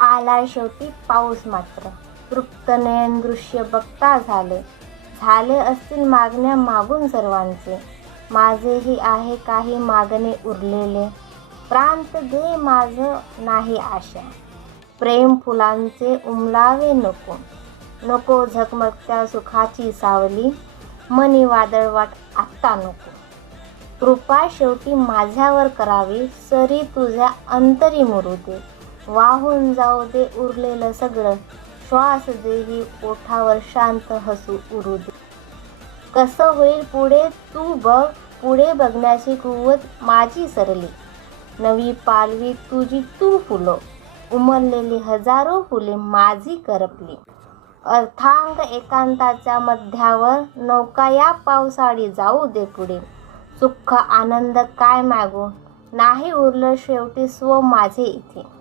आलाय शेवटी पाऊस मात्र. तृप्त नयन दृश्य बघता झाले असतील मागण्या मागून सर्वांचे. माझेही आहे काही मागणे उरलेले. प्रांत दे माझं नाही आशा. प्रेम फुलांचे उमलावे नको. नको झगमगत्या सुखाची सावली. मनी वादळवाट आत्ता नको. कृपा शेवटी माझ्यावर करावी. सरी तुझ्या अंतरी मुरू दे. वाहून जाऊ दे उरलेलं सगळं. श्वास देही ओठावर शांत हसू उरू दे. कसं होईल पुढे तू बघ. पुढे बघण्याची कुवत माझी सरली. नवी पालवी तुझी तू फुलो. उमललेली हजारो फुले माझी करपली. अर्थांग एकांताच्या मध्यावर नौका या पावसाळी जाऊ दे पुढे. सुख आनंद काय मागू. नाही उरलं शेवटी स्व माझे इथे.